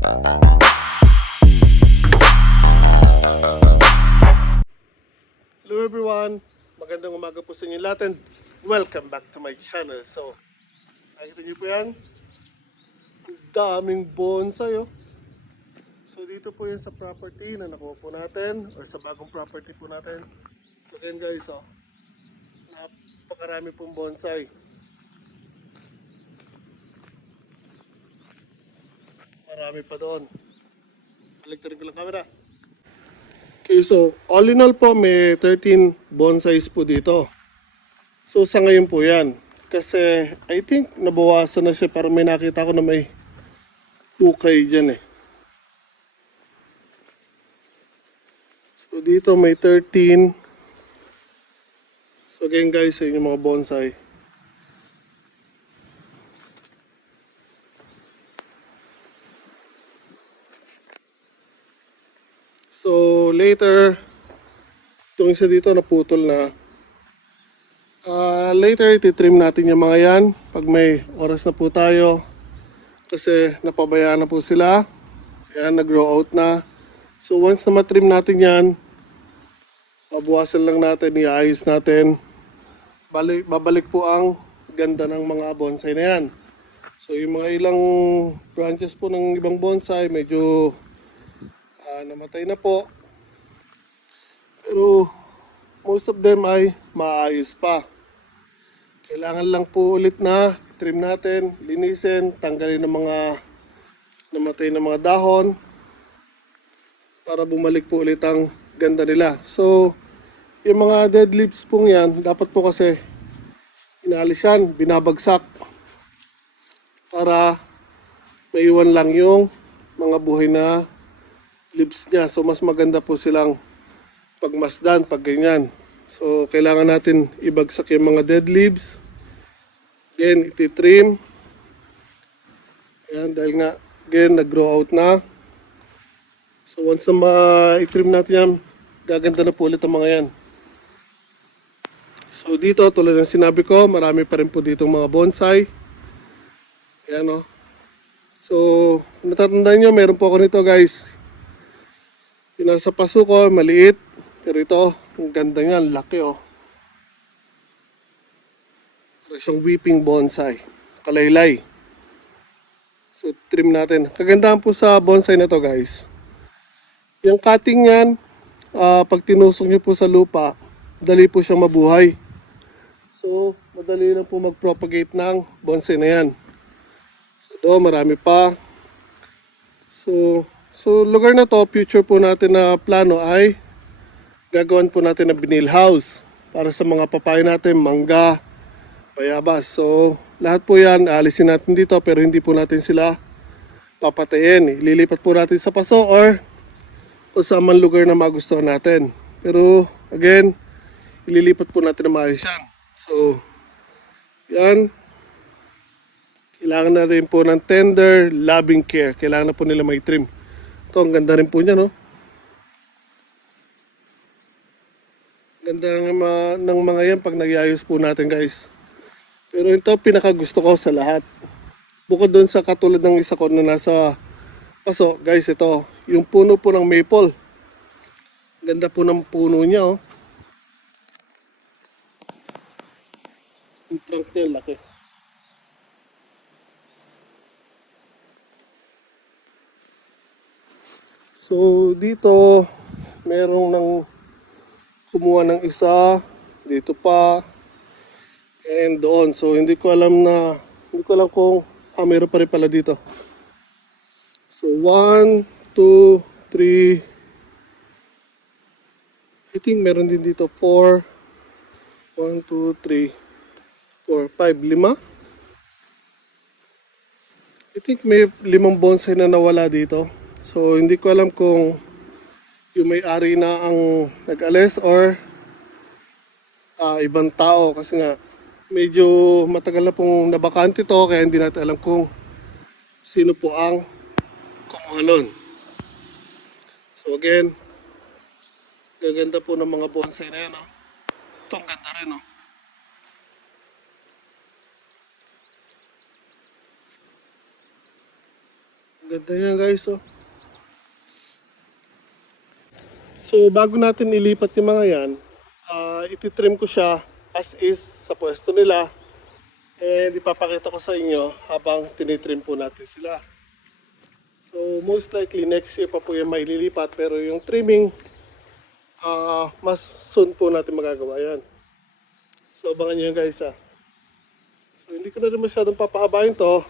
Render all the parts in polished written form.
Hello everyone! Magandang umaga po sa inyo lahat and welcome back to my channel. So, nakikita niyo po yan? Ang daming bonsai oh. So dito po yan sa property na nakuha po natin or sa bagong property po natin. So again guys oh, napakarami pong bonsai. Marami pa doon. Balik ko lang camera. Okay, so all in all po may 13 bonsais po dito. So sa ngayon po yan. Kasi I think nabawasan na siya, para may nakita ko na may hukay dyan eh. So dito may 13. So again guys, sa inyong mga bonsai. So later, itong isa dito naputol na. Later ititrim natin yung mga yan pag may oras na po tayo. Kasi napabayaan na po sila. Yan, nag-grow out na. So once na matrim natin yan, babawasan lang natin, iayos natin. Babalik po ang ganda ng mga bonsai na yan. So yung mga ilang branches po ng ibang bonsai medyo namatay na po. Pero most of them ay maayos pa. Kailangan lang po ulit na i-trim natin, linisin, tanggalin ng mga namatay na mga dahon para bumalik po ulit ang ganda nila. So yung mga dead leaves pong yan, dapat po kasi inalis yan, binabagsak para maiwan lang yung mga buhay na leaves niya. So mas maganda po silang pagmasdan pag ganyan. So kailangan natin ibagsak yung mga dead leaves. Then ititrim. Ayan, dahil nga again nag-grow out na. So once na ma-trim natin yan, gaganda na po ulit ang mga yan. So dito tulad ng sinabi ko, marami pa rin po dito mga bonsai. Ayan o. So kung natatandaan nyo, meron po ako nito guys. Yung nasa paso ko, maliit. Pero ito, ang ganda niya, laki oh. Para siyang weeping bonsai. Kalaylay. So, trim natin. Kagandahan po sa bonsai na to guys. Yung cutting yan, pag tinusok nyo po sa lupa, dali po siyang mabuhay. So, madali lang po mag-propagate ng bonsai na yan. So, ito, marami pa. So lugar na to, future po natin na plano ay gagawan po natin ng vinyl house para sa mga papaya natin, mangga, bayabas. So lahat po yan, alisin natin dito pero hindi po natin sila papatayin. Ililipat po natin sa paso or sa man lugar na magustuhan natin. Pero again, ililipat po natin na maayos yan. So yan. Kailangan na rin po ng tender, loving care. Kailangan na po nila may trim. Ito, ang ganda rin po niya, no? Ganda ng mga yan pag nagyayos po natin, guys. Pero ito, pinakagusto ko sa lahat. Bukod doon sa katulad ng isa ko na nasa paso, guys, ito. Yung puno po ng maple. Ganda po ng puno niya, oh. Yung trunk niya, laki. So dito merong nang kumuha ng isa, dito pa and doon. So hindi ko alam kung meron pa rin pala dito. So 1, 2, 3, I think meron din dito 4, 1, 2, 3, 4, 5, 5. I think may 5 bonsai na nawala dito. So hindi ko alam kung yung may-ari na ang nag-alis or ibang tao, kasi nga medyo matagal na pong nabakante to, kaya hindi natin alam kung sino po ang kumuha nun. So again, gaganda po ng mga bonsai na yan. Oh. Ito ang ganda rin. Oh. Ganda yan guys, oh. So bago natin ilipat yung mga yan, ititrim ko siya as is sa pwesto nila. And ipapakita ko sa inyo habang tinitrim po natin sila. So most likely next year pa po yan maililipat, pero yung trimming, mas soon po natin magagawa yan. So abangan nyo yan guys ha. So hindi ko na rin masyadong papahabain to.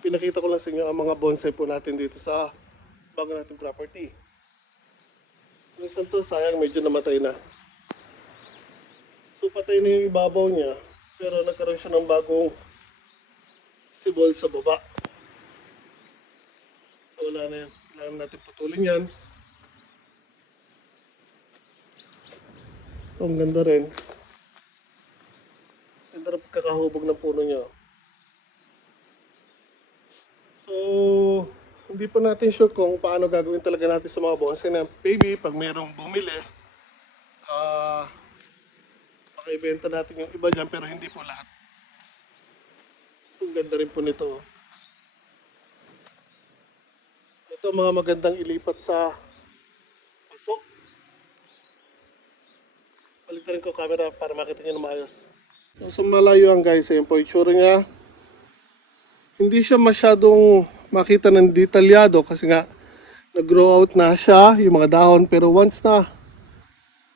Pinakita ko lang sa inyo ang mga bonsai po natin dito sa bago natin property. Yung isang to, sayang medyo namatay na. So patay na yung ibabaw niya, pero nagkaroon siya ng bagong sibol sa baba. So wala na yan. Kailangan natin putulin yan. So, ang ganda rin. Ganda rin pagkakahubog ng puno niya. So, hindi pa natin sure kung paano gagawin talaga natin sa mga bonsai na baby. Pag mayroong bumili, pakibenta natin yung iba dyan, pero hindi po lahat. Ang ganda rin po nito. Ito mga magandang ilipat sa paso. Balik rin ko camera para makita nyo na maayos. So, sa malayuan guys, ayun po yung tsura niya. Hindi siya masyadong makita ng detalyado kasi nga nag-grow out na siya, yung mga dahon. Pero once na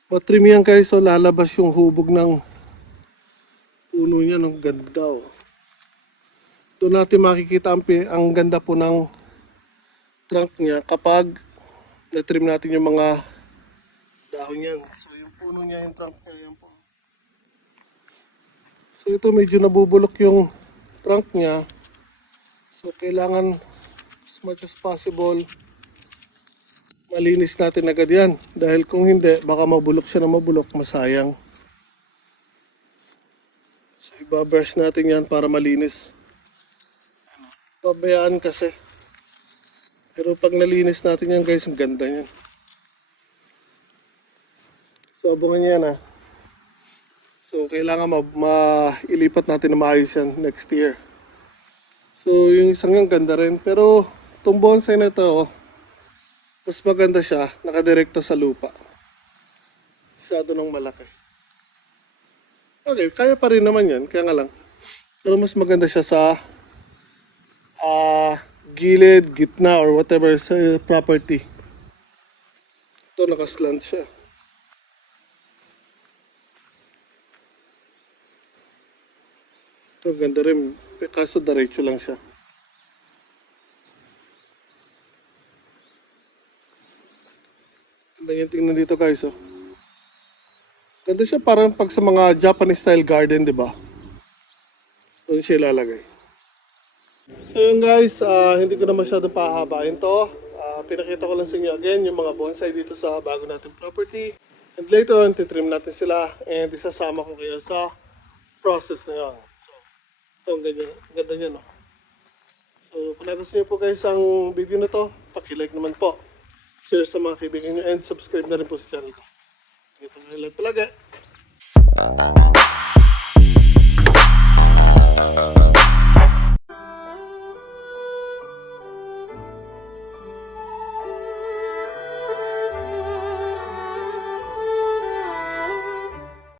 matrim yan guys, so lalabas yung hubog ng puno niya. Ang ganda oh. Doon natin makikita ang ganda po ng trunk niya kapag na-trim natin yung mga dahon niyan. So yung puno niya, yung trunk niya, yan po. So ito medyo nabubulok yung trunk niya. So kailangan as much as possible malinis natin agad yan. Dahil kung hindi, baka mabulok siya na mabulok, masayang. So ibabrush natin yan para malinis. Pabayaan kasi. Pero pag nalinis natin yan guys, ang ganda yan. So abangan yan ha. So kailangan mailipat natin na maayos yan next year. So yung isang yung ganda rin. Pero itong bonsai na ito, mas maganda siya, nakadirekta sa lupa. Masyado nang malaki. Okay, kaya pa rin naman yan, kaya nga lang. Pero mas maganda siya sa gilid, gitna, or whatever sa property. Ito nakaslant siya. Ito ganda rin, kaso diretso lang siya. Ganda yung tingnan dito guys oh. Ganda siya parang pag sa mga Japanese style garden, di ba? Doon siya ilalagay. So yun guys, hindi ko na masyadong pahabain to. Pinakita ko lang sa inyo again yung mga bonsai dito sa bago natin property. And later on, titrim natin sila and isasama ko kayo sa process na yun. So, ito ang ganda niya no. So kung nagustuhan niyo po guys ang video na to, paki-like naman po. Share sa mga kaibigan niyo and subscribe na rin po sa channel ko. Ito na lang talaga.